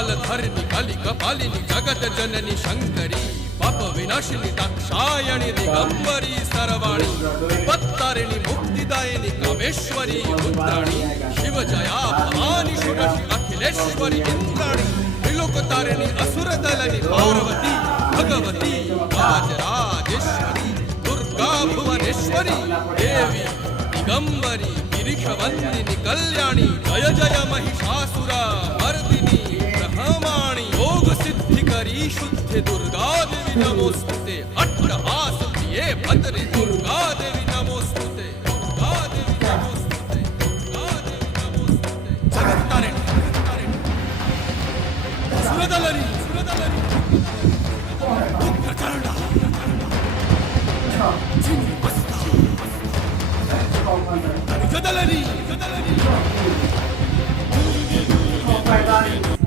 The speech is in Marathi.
कालधर्मि कलिकपालिनि जगत जननी शंकरी पाप विनाशिनी दाक्षायणी दिगंबरी सर्वाणी विपत्तारिणी मुक्तिदायिनी कामेश्वरी रुद्राणी शिवजया भवानी षोडशी अखिलेश्वरी इंद्राणी त्रिलोकतारिणी असुरदलनी पार्वती भगवती राजराजेश्वरी दुर्गा भुवनेश्वरी देवी दिगंबरी गिरिशवंदिनी कल्याणी जय जय महिषासुरा मर्दिनी ब्रह्माणी योग सिद्धिकरी शुद्ध दुर्गा देवी नमोस्तुते अट्टहास प्रिये भद्रे दुर्गा देवी नमोस्तुते दुर्गा देवी नमोस्तुते दुर्गा देवी नमोस्तुते जगत्तारिणी सुरदलनी उग्रकर्णा Kadalani!